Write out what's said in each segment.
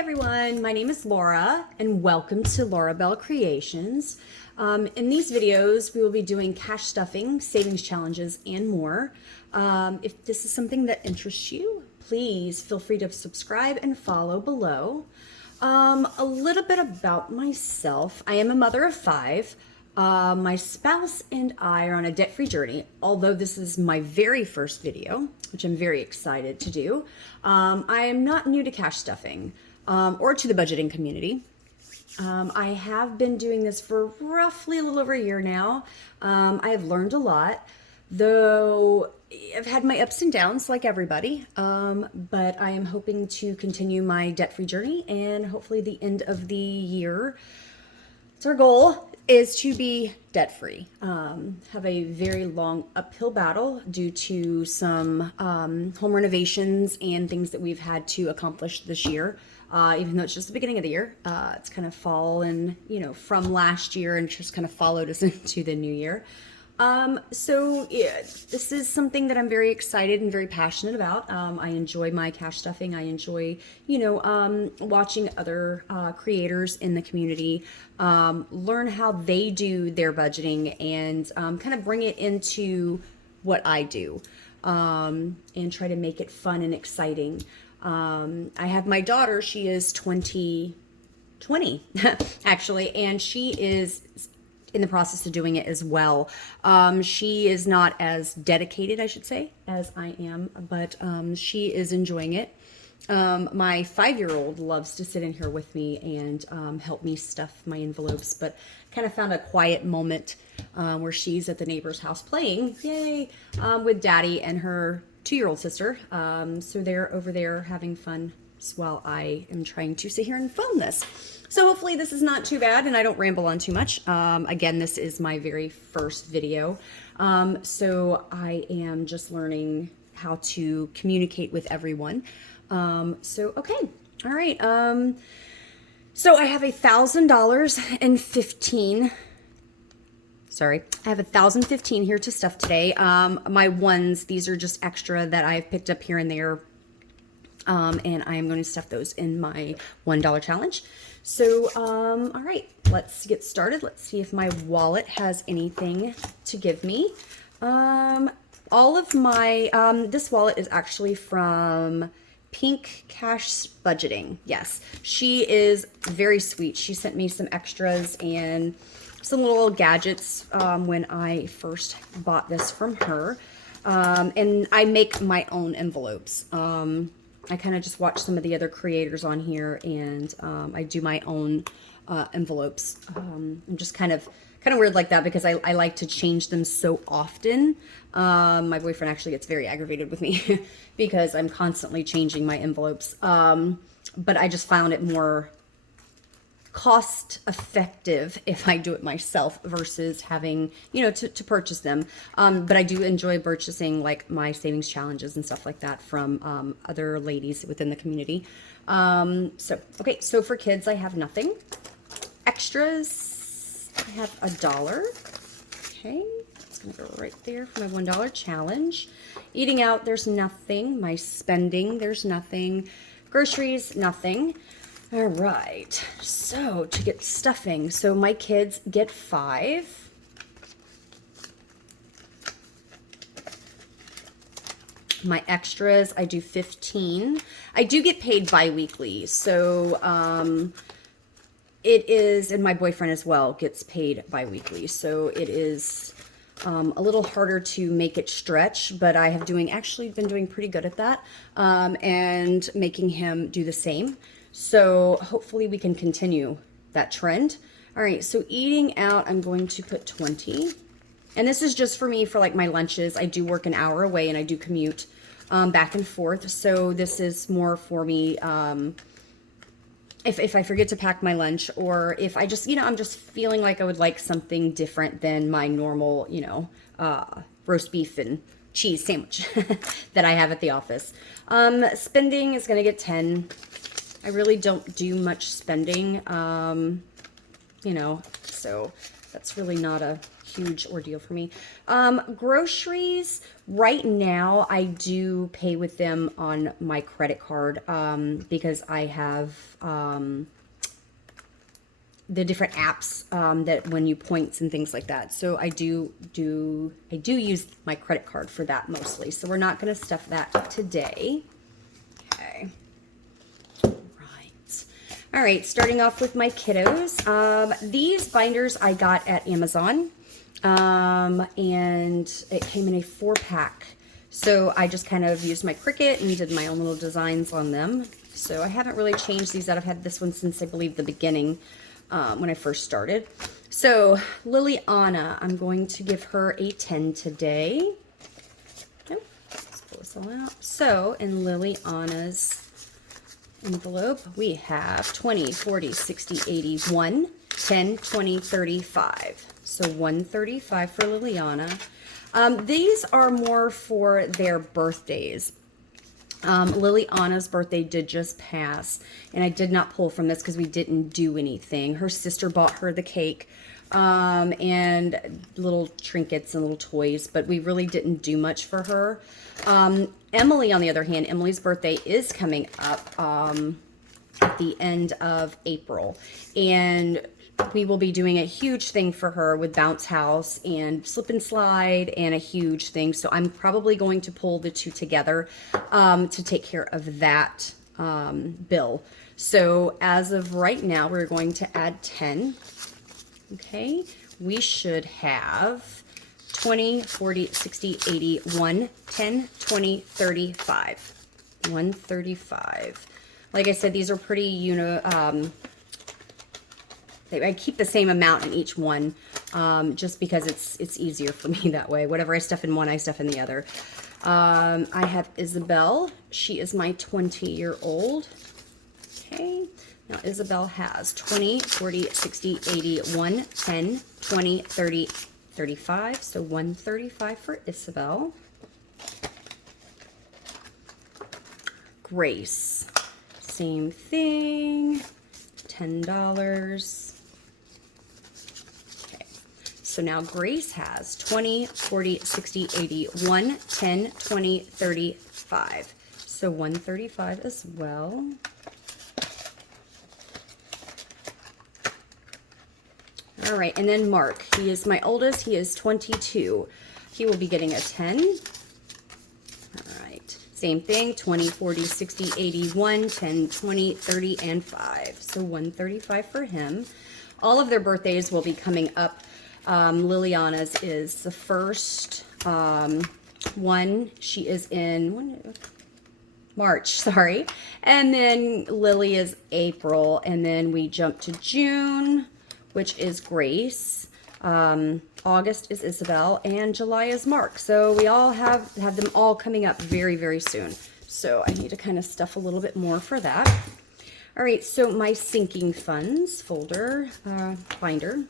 everyone, my name is Laura and welcome to Laura Bell Creations. In these videos, we will be doing cash stuffing, savings challenges, and more. If this is something that interests you, please feel free to subscribe and follow below. A little bit about myself. I am a mother of 5. My spouse and I are on a debt-free journey, although this is my very first video, which I'm very excited to do. I am not new to cash stuffing or to the budgeting community. I have been doing this for roughly a little over a year now. I have learned a lot, though I've had my ups and downs like everybody, but I am hoping to continue my debt-free journey, and hopefully the end of the year, it's our goal, is to be debt-free. Have a very long uphill battle due to some home renovations and things that we've had to accomplish this year. Even though it's just the beginning of the year, it's kind of fallen, from last year and just kind of followed us into the new year. So yeah, this is something that I'm very excited and very passionate about. I enjoy my cash stuffing. I enjoy, watching other creators in the community learn how they do their budgeting and kind of bring it into what I do and try to make it fun and exciting. I have my daughter, she is 20 actually, and she is in the process of doing it as well. She is not as dedicated, I should say, as I am, but she is enjoying it. My 5-year-old loves to sit in here with me and help me stuff my envelopes, but kind of found a quiet moment where she's at the neighbor's house playing, yay, with Daddy and her 2-year-old sister. So they're over there having fun while I am trying to sit here and film this. So hopefully this is not too bad and I don't ramble on too much. Again, this is my very first video. So I am just learning how to communicate with everyone. Okay. All right. So I have $1,000 Sorry, I have $1,015 here to stuff today. My ones, these are just extra that I've picked up here and there. And I am going to stuff those in my $1 challenge. So, all right, let's get started. Let's see if my wallet has anything to give me. All of my, this wallet is actually from Pink Cash Budgeting. Yes, she is very sweet. She sent me some extras and some little gadgets when I first bought this from her. And I make my own envelopes. I kind of just watch some of the other creators on here, and I do my own envelopes. I'm just kind of weird like that because I like to change them so often. My boyfriend actually gets very aggravated with me because I'm constantly changing my envelopes. But I just found it more cost effective if I do it myself versus having, to purchase them. But I do enjoy purchasing like my savings challenges and stuff like that from other ladies within the community. Okay, so for kids, I have nothing. Extras, I have $1. Okay, it's gonna go right there for my $1 challenge. Eating out, there's nothing. My spending, there's nothing. Groceries, nothing. All right, so to get stuffing, so my kids get 5. My extras, I do 15. I do get paid bi-weekly, so it is, and my boyfriend as well gets paid bi-weekly, so it is a little harder to make it stretch, but I have actually been doing pretty good at that, and making him do the same. So hopefully we can continue that trend. All right, so eating out, I'm going to put 20. And this is just for me for like my lunches. I do work an hour away and I do commute back and forth. So this is more for me if I forget to pack my lunch, or if I just, I'm just feeling like I would like something different than my normal, roast beef and cheese sandwich that I have at the office. Spending is going to get 10. I really don't do much spending, so that's really not a huge ordeal for me. Groceries, right now I do pay with them on my credit card because I have the different apps that when you points and things like that. So I do use my credit card for that mostly. So we're not going to stuff that today. Okay. All right, starting off with my kiddos. These binders I got at Amazon, and it came in a 4-pack. So I just kind of used my Cricut and did my own little designs on them. So I haven't really changed these out. I've had this one since I believe the beginning when I first started. So Liliana, I'm going to give her a 10 today. Oh, let's pull this all out. So in Liliana's envelope, we have 20, 40, 60, 80, 1, 10, 20, 35. So 135 for Liliana. These are more for their birthdays. Liliana's birthday did just pass, and I did not pull from this because we didn't do anything. Her sister bought her the cake and little trinkets and little toys, but we really didn't do much for her. Emily, on the other hand, Emily's birthday is coming up at the end of April, and we will be doing a huge thing for her with Bounce House and Slip and Slide and a huge thing. So I'm probably going to pull the two together to take care of that bill. So as of right now, we're going to add 10. Okay, we should have 20, 40, 60, 80, 1, 10, 20, 35. 135. Like I said, these are pretty, I keep the same amount in each one, just because it's easier for me that way. Whatever I stuff in one, I stuff in the other. I have Isabel. She is my 20-year-old. Okay. Now Isabel has 20, 40, 60, 80, 1, 10, 20, 30, 35. So 135 for Isabel. Grace. Same thing. $10. So now Grace has 20, 40, 60, 80, 1, 10, 20, 35. So 135 as well. All right, and then Mark. He is my oldest. He is 22. He will be getting a 10. All right. Same thing, 20, 40, 60, 80, 1, 10, 20, 30, and 5. So 135 for him. All of their birthdays will be coming up. Liliana's is the first one. She is in March, sorry. And then Lily is April. And then we jump to June, which is Grace. August is Isabel. And July is Mark. So we all have them all coming up very, very soon. So I need to kind of stuff a little bit more for that. All right, so my sinking funds folder, binder.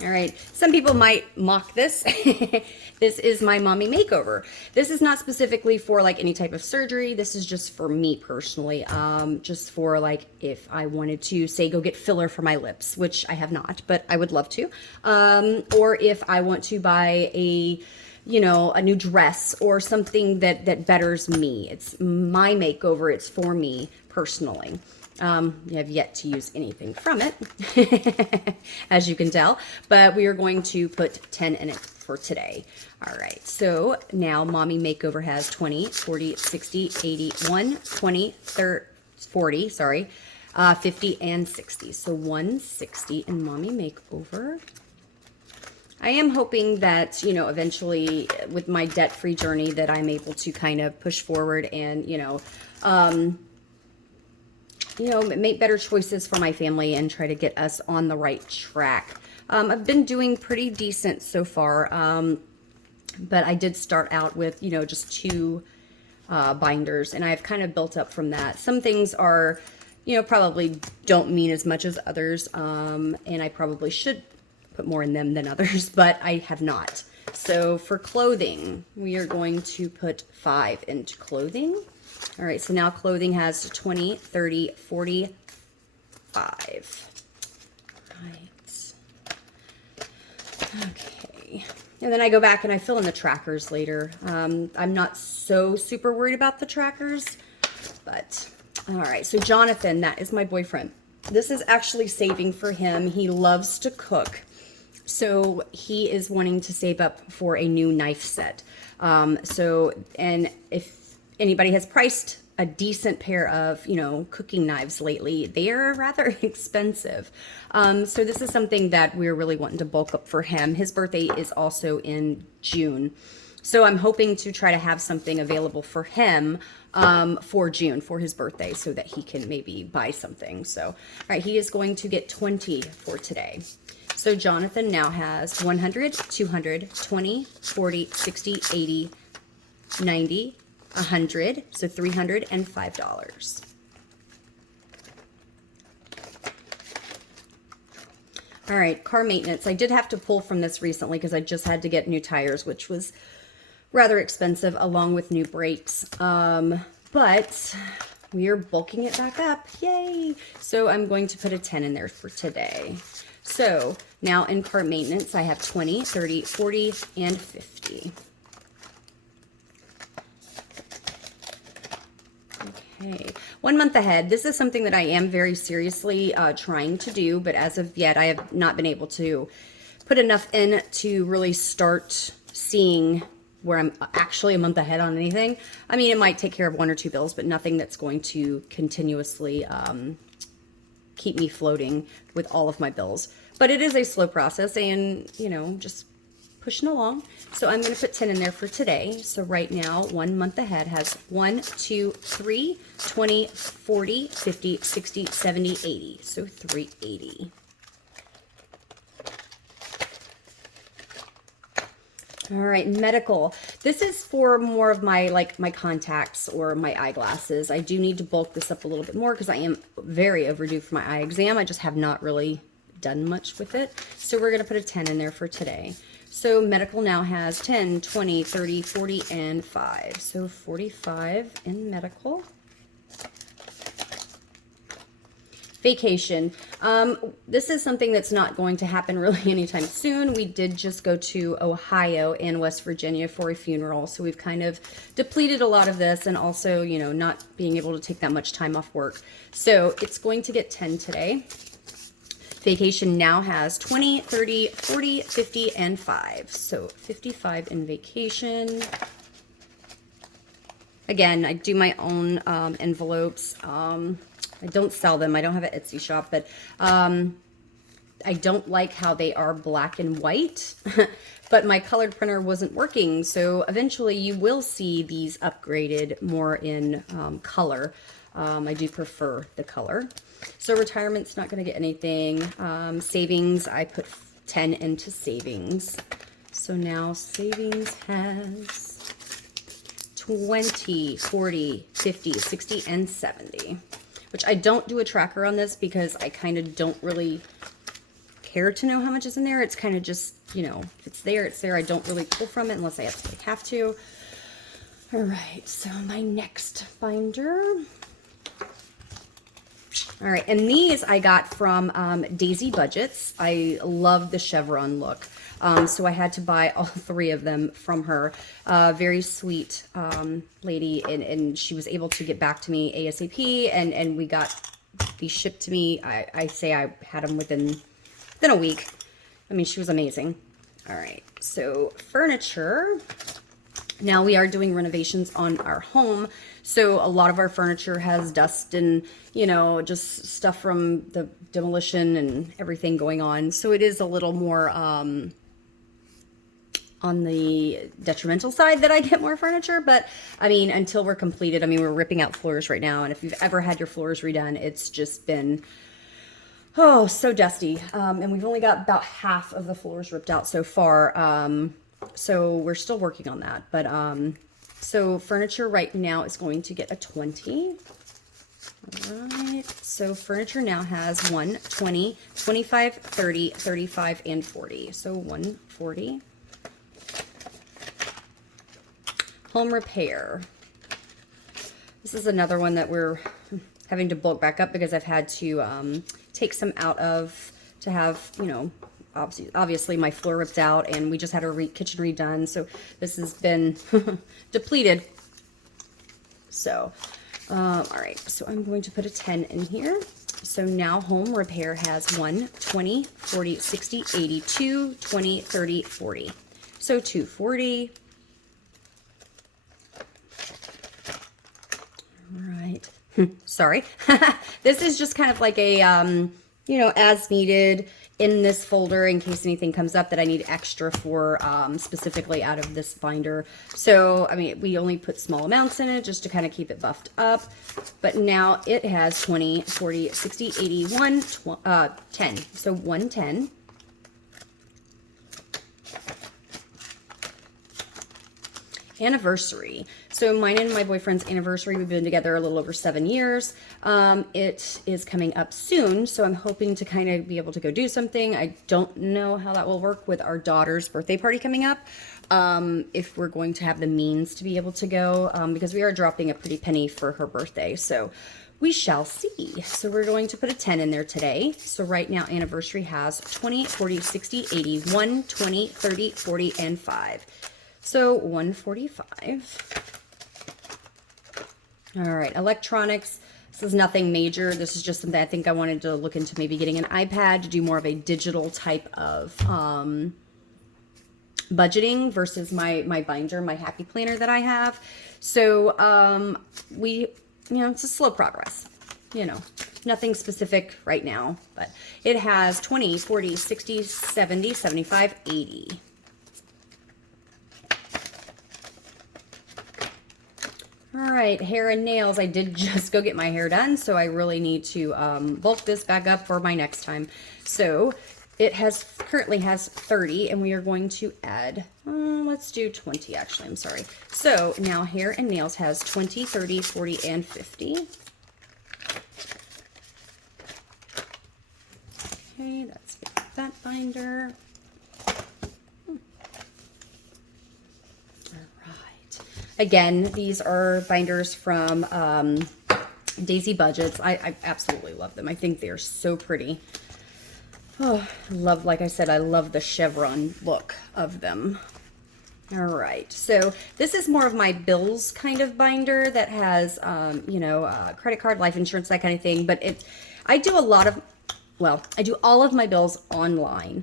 All right, some people might mock this. This is my mommy makeover. This is not specifically for like any type of surgery. This is just for me personally. Just for like if I wanted to say go get filler for my lips, which I have not, but I would love to. Or if I want to buy a new dress or something that betters me. It's my makeover. It's for me personally. I have yet to use anything from it, as you can tell, but we are going to put 10 in it for today. All right, so now Mommy Makeover has 20, 40, 60, 80, 1, 20, 30, 40, sorry, 50, and 60. So 160 in Mommy Makeover. I am hoping that, eventually with my debt-free journey that I'm able to kind of push forward and, make better choices for my family and try to get us on the right track. I've been doing pretty decent so far, but I did start out with, just 2 binders, and I've kind of built up from that. Some things are, probably don't mean as much as others, and I probably should put more in them than others, but I have not. So for clothing, we are going to put 5 into clothing. All right, so now clothing has 20, 30, 45. Right. Okay. And then I go back and I fill in the trackers later. I'm not so super worried about the trackers, but all right. So Jonathan, that is my boyfriend. This is actually saving for him. He loves to cook. So he is wanting to save up for a new knife set. And if anybody has priced a decent pair of, cooking knives lately, they are rather expensive. So this is something that we're really wanting to bulk up for him. His birthday is also in June. So I'm hoping to try to have something available for him for June, for his birthday, so that he can maybe buy something. So, all right, he is going to get 20 for today. So Jonathan now has 100, 200, 20, 40, 60, 80, 90, 100, so $305. All right, car maintenance. I did have to pull from this recently because I just had to get new tires, which was rather expensive, along with new brakes. But we are bulking it back up. Yay! So I'm going to put a 10 in there for today. So now in car maintenance, I have 20, 30, 40, and 50. Okay, 1 month ahead. This is something that I am very seriously trying to do, but as of yet, I have not been able to put enough in to really start seeing where I'm actually a month ahead on anything. I mean, it might take care of 1 or 2 bills, but nothing that's going to continuously keep me floating with all of my bills. But it is a slow process and, just pushing along. So I'm going to put 10 in there for today. So right now, 1 month ahead has 1, 2, 3, 20, 40, 50, 60, 70, 80. So 380. All right, medical. This is for more of my my contacts or my eyeglasses. I do need to bulk this up a little bit more because I am very overdue for my eye exam. I just have not really done much with it. So we're going to put a 10 in there for today. So medical now has 10, 20, 30, 40, and 5. So 45 in medical. Vacation. This is something that's not going to happen really anytime soon. We did just go to Ohio and West Virginia for a funeral. So we've kind of depleted a lot of this and also, not being able to take that much time off work. So it's going to get 10 today. Vacation now has 20, 30, 40, 50, and 5. So 55 in vacation. Again, I do my own envelopes. I don't sell them. I don't have an Etsy shop, but I don't like how they are black and white, but my colored printer wasn't working. So eventually you will see these upgraded more in color. I do prefer the color. So retirement's not going to get anything. Savings, I put 10 into savings. So now savings has 20, 40, 50, 60, and 70. Which I don't do a tracker on this because I kind of don't really care to know how much is in there. It's kind of just, if it's there, it's there. I don't really pull from it unless I absolutely have to. All right, so my next binder. All right, and these I got from Daisy Budgets. I love the Chevron look. So I had to buy all 3 of them from her. Very sweet lady, and she was able to get back to me ASAP, and we got these shipped to me. I say I had them within a week. I mean, she was amazing. All right, so furniture. Now we are doing renovations on our home, so a lot of our furniture has dust and, just stuff from the demolition and everything going on. So it is a little more on the detrimental side that I get more furniture, but I mean, until we're completed, I mean, we're ripping out floors right now, and if you've ever had your floors redone, it's just been, so dusty. And we've only got about half of the floors ripped out so far. So we're still working on that, but so furniture right now is going to get a 20. All right, so furniture now has 1, 20, 25, 30, 35, and 40. So 140. Home repair. This is another one that we're having to bulk back up because I've had to take some out of to have, obviously my floor ripped out, and we just had our kitchen redone, so this has been depleted. So, all right, so I'm going to put a 10 in here. So now home repair has 1, 20, 40, 60, 82, 20, 30, 40. So 240. All right. Sorry. This is just kind of like a, you know, as needed in this folder in case anything comes up that I need extra for specifically out of this binder. So, I mean, we only put small amounts in it just to kind of keep it buffed up. But now it has 20, 40, 60, 81, 10. So 110. Anniversary. So mine and my boyfriend's anniversary, we've been together a little over 7 years. It is coming up soon, so I'm hoping to kind of be able to go do something. I don't know how that will work with our daughter's birthday party coming up, if we're going to have the means to be able to go, because we are dropping a pretty penny for her birthday, so we shall see. So we're going to put a 10 in there today. So right now anniversary has 20, 40, 60, 81, 20, 30, 40, and 5. So 145. All right, electronics. This is nothing major. This is just something I think I wanted to look into, maybe getting an iPad to do more of a digital type of budgeting versus my binder, my happy planner that I have. So you know, it's a slow progress. You know, nothing specific right now, but it has 20, 40, 60, 70, 75, 80. All right, hair and nails. I did just go get my hair done, so I really need to bulk this back up for my next time. So it currently has 30, and we are going to add, let's do 20 actually, I'm sorry. So now hair and nails has 20, 30, 40, and 50. Okay, that's that binder. Again, these are binders from Daisy Budgets. I absolutely love them. I think they're so pretty. Oh, like I said, I love the chevron look of them. All right, so this is more of my bills kind of binder that has, you know, credit card, life insurance, that kind of thing. But I do I do all of my bills online.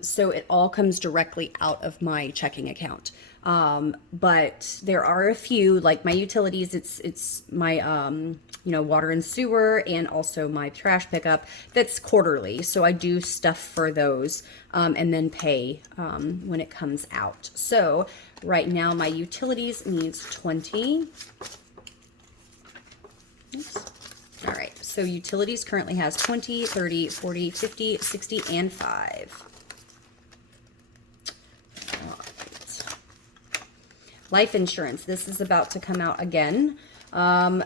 So it all comes directly out of my checking account. But there are a few, like my utilities, it's my, you know, water and sewer, and also my trash pickup, that's quarterly. So I do stuff for those, and then pay, when it comes out. So right now my utilities needs 20. Oops. All right. So utilities currently has 20, 30, 40, 50, 60, and 5. Life insurance. This is about to come out again.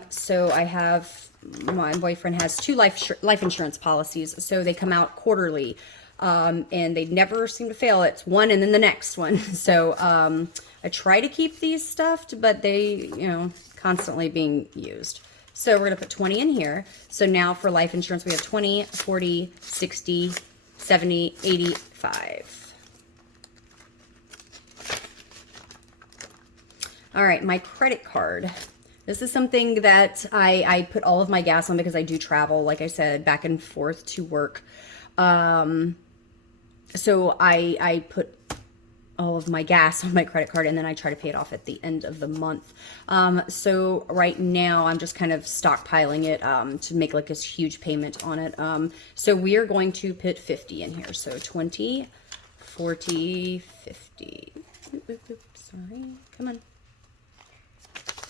So I have, my boyfriend has 2 life insurance policies. So they come out quarterly, and they never seem to fail. It's one and then the next one. So I try to keep these stuffed, but they, you know, constantly being used. So we're going to put 20 in here. So now for life insurance, we have 20, 40, 60, 70, 85. All right, my credit card. This is something that I put all of my gas on because I do travel, like I said, back and forth to work. So I put all of my gas on my credit card, and then I try to pay it off at the end of the month. So right now I'm just kind of stockpiling it to make like this huge payment on it. So we are going to put 50 in here. So 20, 40, 50. Sorry, come on.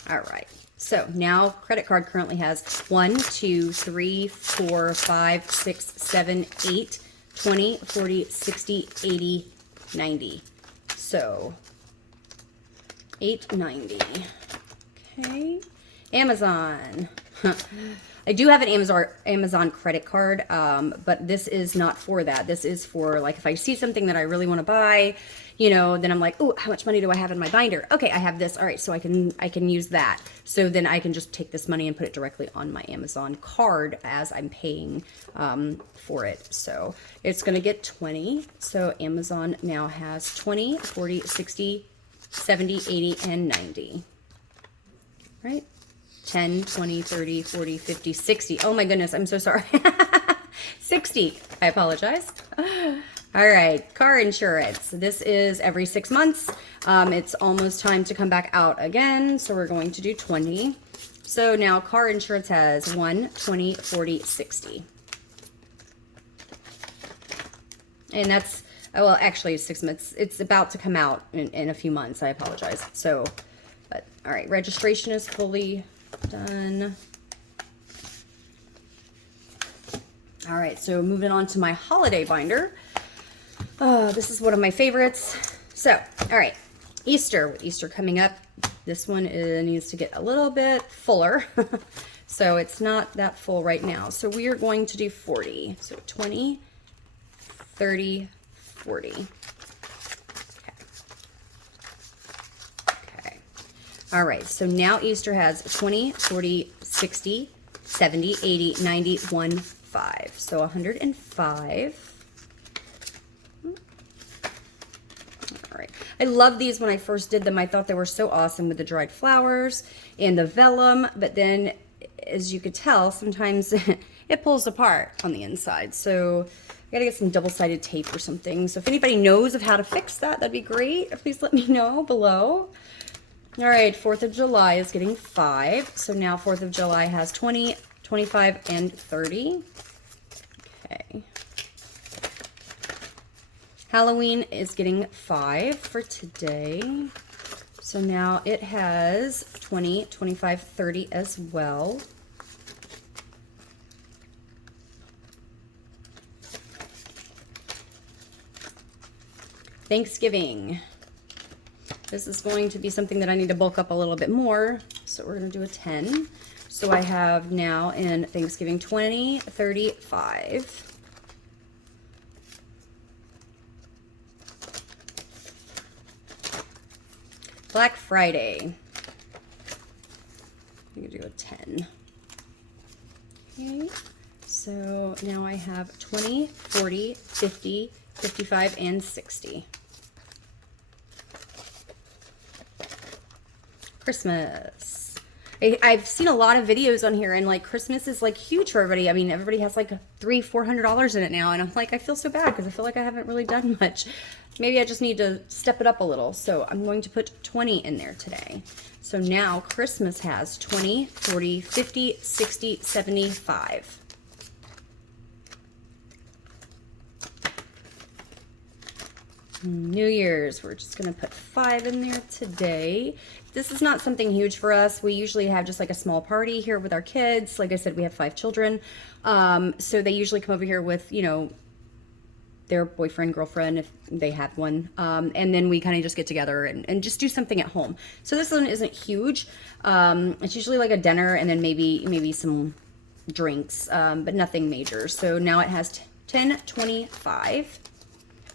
All right, so now credit card currently has 1, 2, 3, 4, 5, 6, 7, 8, 20, 40, 60, 80, 90. So 890. Okay, Amazon. I do have an Amazon credit card, but this is not for that. This is for like if I see something that I really want to buy, you know, then I'm like, oh, how much money do I have in my binder? Okay, I have this. All right, so I can use that. So then I can just take this money and put it directly on my Amazon card as I'm paying for it. So it's going to get 20. So Amazon now has 20, 40, 60, 70, 80, and 90. Right? 10, 20, 30, 40, 50, 60. Oh my goodness, I'm so sorry. 60. I apologize. All right, car insurance. This is every 6 months. It's almost time to come back out again, so we're going to do 20. So now car insurance has 1, 20, 40, 60. And that's, well, actually 6 months. It's about to come out in a few months. I apologize. So, but all right, registration is fully done. All right, so moving on to my holiday binder. This is one of my favorites. So, all right, Easter. With Easter coming up, this one needs to get a little bit fuller. So it's not that full right now. So we are going to do 40. So 20, 30, 40. Okay. All right, so now Easter has 20, 40, 60, 70, 80, 90, 1, 5. So 105. All right. I love these. When I first did them, I thought they were so awesome with the dried flowers and the vellum, but then as you could tell, sometimes it pulls apart on the inside. So I gotta get some double-sided tape or something. So if anybody knows of how to fix that, that'd be great. Please let me know below. All right, 4th of July is getting 5. So now 4th of July has 20, 25, and 30. Okay. Halloween is getting 5 for today. So now it has 20, 25, 30 as well. Thanksgiving. This is going to be something that I need to bulk up a little bit more. So we're going to do a 10. So I have now in Thanksgiving 20, 35. Black Friday. I'm going to do a 10. Okay. So now I have 20, 40, 50, 55, and 60. Christmas. I've seen a lot of videos on here, and like Christmas is like huge for everybody. I mean, everybody has like $300-400 in it now, and I'm like, I feel so bad because I feel like I haven't really done much. Maybe I just need to step it up a little. So I'm going to put 20 in there today. So now Christmas has 20, 40, 50, 60, 75. New Year's, we're just going to put 5 in there today. This is not something huge for us. We usually have just like a small party here with our kids. Like I said, we have 5 children. So they usually come over here with, you know, their boyfriend, girlfriend, if they have one. And then we kind of just get together and just do something at home. So this one isn't huge. It's usually like a dinner and then maybe some drinks, but nothing major. So now it has 10, 25.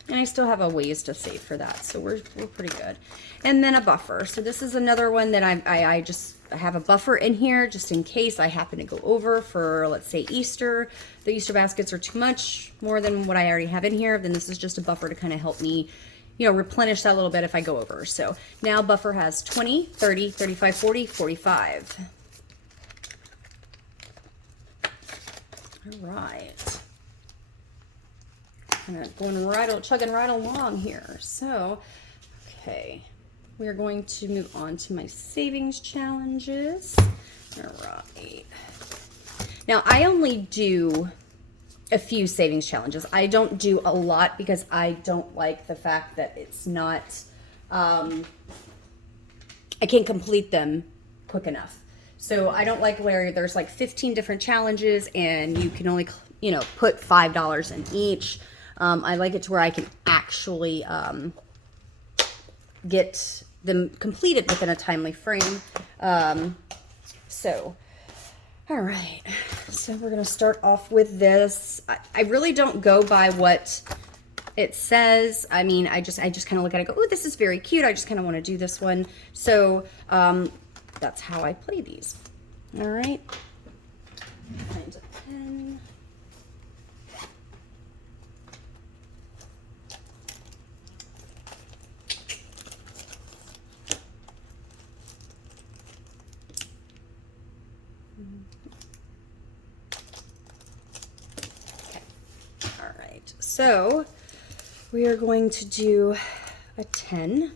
And I still have a ways to save for that, so we're pretty good. And then a buffer. So this is another one that I just have a buffer in here just in case I happen to go over for, let's say, Easter. The Easter baskets are too much, more than what I already have in here. Then this is just a buffer to kind of help me, you know, replenish that a little bit if I go over. So now buffer has 20, 30, 35, 40, 45. All right. Chugging right along here. So, okay, we're going to move on to my savings challenges. All right. Now, I only do a few savings challenges. I don't do a lot because I don't like the fact that it's not, I can't complete them quick enough. So I don't like where there's like 15 different challenges and you can only, you know, put $5 in each. I like it to where I can actually get them completed within a timely frame. So, all right. So we're gonna start off with this. I really don't go by what it says. I mean, I just kind of look at it and go, oh, this is very cute. I just kind of want to do this one. So that's how I play these. All right. Find a pen. So we are going to do a 10.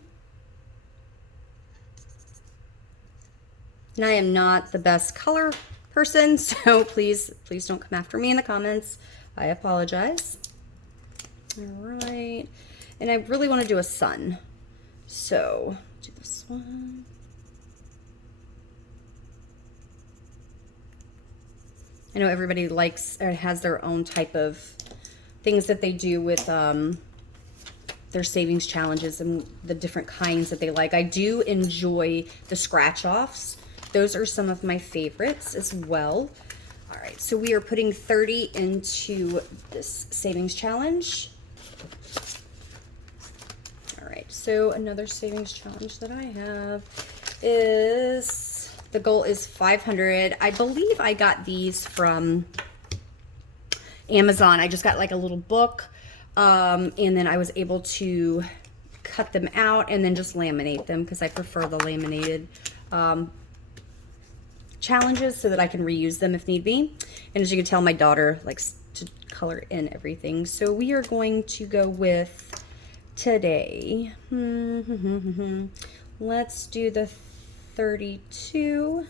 And I am not the best color person, so please don't come after me in the comments. I apologize. All right. And I really want to do a sun. So do this one. I know everybody likes or has their own type of things that they do with their savings challenges and the different kinds that they like. I do enjoy the scratch offs. Those are some of my favorites as well. All right, so we are putting 30 into this savings challenge. All right, so another savings challenge that I have is, the goal is 500. I believe I got these from Amazon. I just got like a little book, and then I was able to cut them out and then just laminate them because I prefer the laminated challenges so that I can reuse them if need be. And as you can tell, my daughter likes to color in everything. So we are going to go with today. Let's do the 32.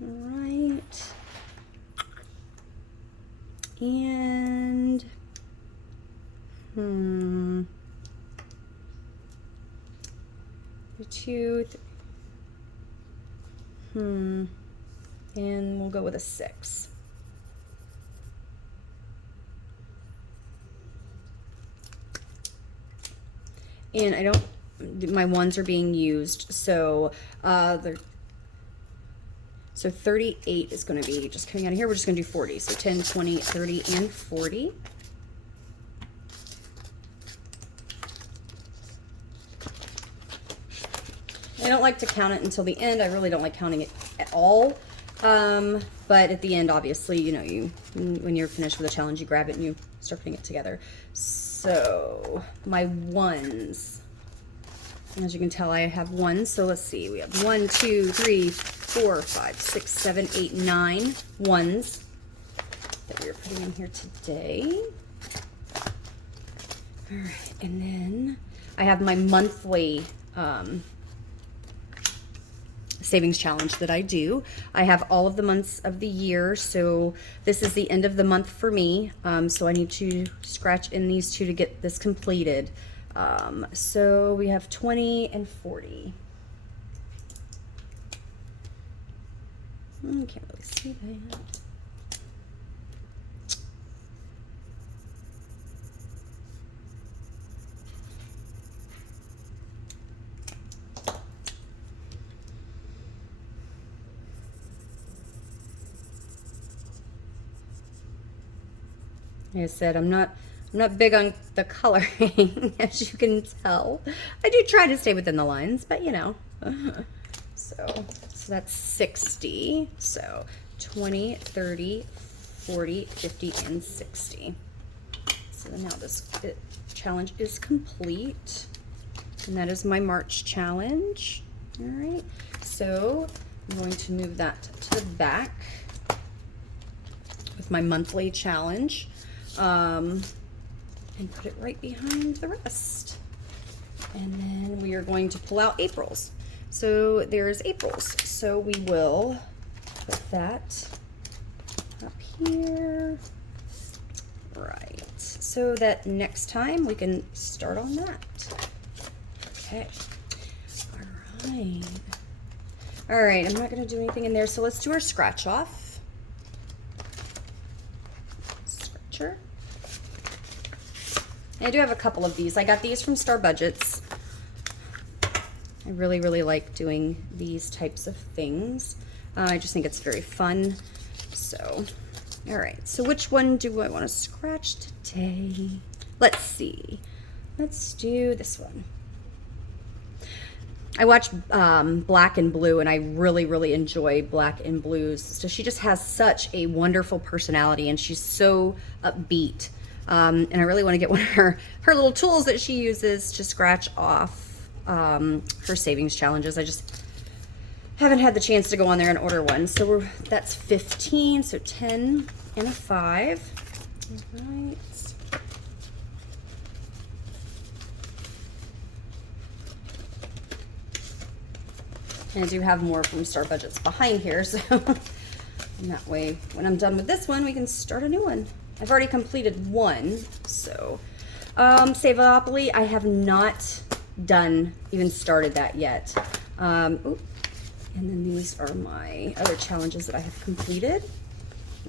All right. And and we'll go with a 6. And I don't, my ones are being used, so so 38 is going to be just coming out of here. We're just going to do 40. So 10, 20, 30, and 40. I don't like to count it until the end. I really don't like counting it at all. But at the end, obviously, you know, when you're finished with a challenge, you grab it and you start putting it together. So my ones. As you can tell, I have ones. So let's see. We have 1, 2, 3, 4, 5, 6, 7, 8, 9 ones that we're putting in here today. All right, and then I have my monthly savings challenge that I do. I have all of the months of the year, so this is the end of the month for me. So I need to scratch in these two to get this completed. So we have 20 and 40. Can't really see that. Like I said, I'm not big on the coloring, as you can tell. I do try to stay within the lines, but you know. So that's 60. So 20, 30, 40, 50, and 60. So now this challenge is complete. And that is my March challenge. All right. So I'm going to move that to the back with my monthly challenge. And put it right behind the rest. And then we are going to pull out April's. So there's April's. So we will put that up here. Right. So that next time we can start on that. Okay. All right. All right, I'm not going to do anything in there. So let's do our scratch off. Scratcher. I do have a couple of these. I got these from Star Budgets. I really, really like doing these types of things. I just think it's very fun. So, all right. So which one do I want to scratch today? Let's see. Let's do this one. I watch Black and Blue, and I really, really enjoy Black and Blue's. So she just has such a wonderful personality, and she's so upbeat. And I really want to get one of her little tools that she uses to scratch off her savings challenges. I just haven't had the chance to go on there and order one. So that's 15, so 10 and a 5. All right. And I do have more from Star Budgets behind here, so and that way when I'm done with this one, we can start a new one. I've already completed one, so Savopoly, I have not even started that yet. And then these are my other challenges that I have completed.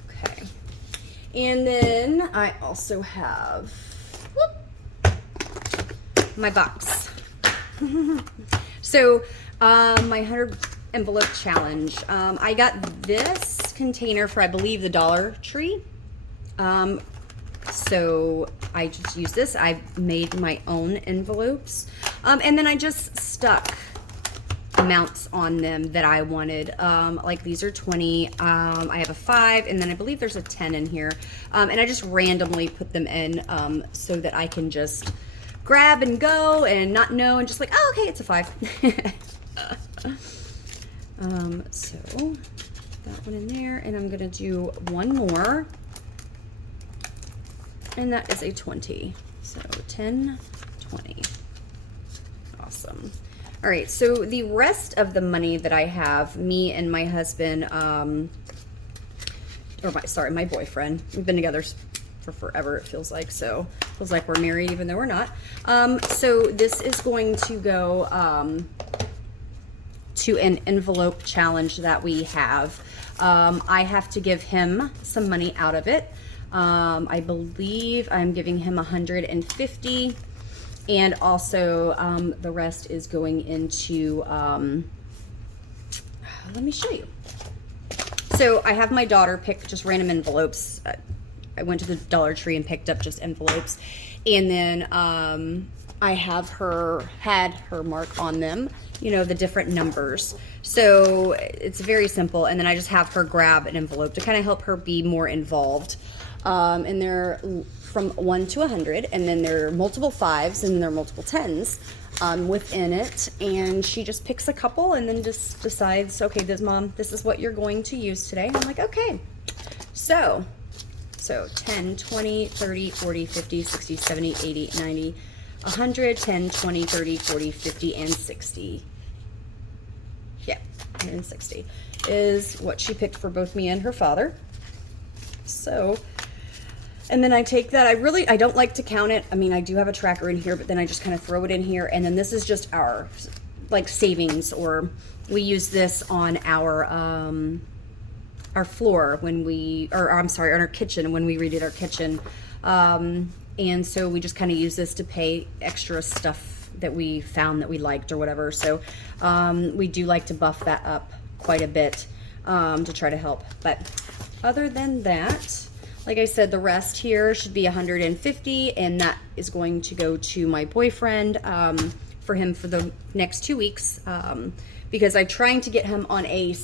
Okay. And then I also have my box. So my 100 envelope challenge. I got this container for, I believe, the Dollar Tree. So I just use this. I made my own envelopes. And then I just stuck amounts on them that I wanted. Like these are 20. I have a 5, and then I believe there's a 10 in here. And I just randomly put them in so that I can just grab and go and not know and just like, oh, okay, it's a 5. So that one in there, and I'm gonna do one more, and that is a 20. So 10, 20. Awesome. All right, so the rest of the money that I have, me and my husband, my boyfriend, we've been together for forever, it feels like, so it feels like we're married even though we're not. So this is going to go to an envelope challenge that we have. I have to give him some money out of it. I believe I'm giving him 150, and also the rest is going into, let me show you. So I have my daughter pick just random envelopes. I went to the Dollar Tree and picked up just envelopes, and then I have had her mark on them, you know, the different numbers. So it's very simple, and then I just have her grab an envelope to kind of help her be more involved. And they're from 1 to 100, and then there are multiple 5s and there are multiple 10s within it, and she just picks a couple and then just decides, okay, this is what you're going to use today. And I'm like, okay. So 10, 20, 30, 40, 50, 60, 70, 80, 90, 100, 10, 20, 30, 40, 50, and 60. Yeah, and 60 is what she picked for both me and her father. So, and then I take that, I don't like to count it. I mean, I do have a tracker in here, but then I just kind of throw it in here, and then this is just our, like, savings, or we use this on our floor when I'm sorry, on our kitchen when we redid our kitchen. And so we just kind of use this to pay extra stuff that we found that we liked or whatever. So we do like to buff that up quite a bit to try to help. But other than that, like I said, the rest here should be 150, and that is going to go to my boyfriend for him for the next 2 weeks, because I'm trying to get him on a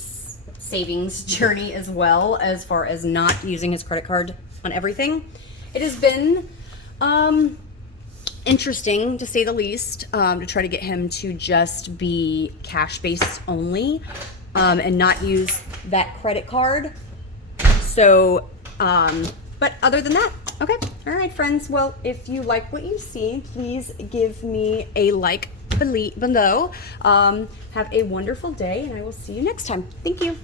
savings journey as well, as far as not using his credit card on everything. It has been interesting, to say the least, to try to get him to just be cash-based only and not use that credit card. So, but other than that, okay. All right, friends. Well, if you like what you see, please give me a like below. Have a wonderful day, and I will see you next time. Thank you.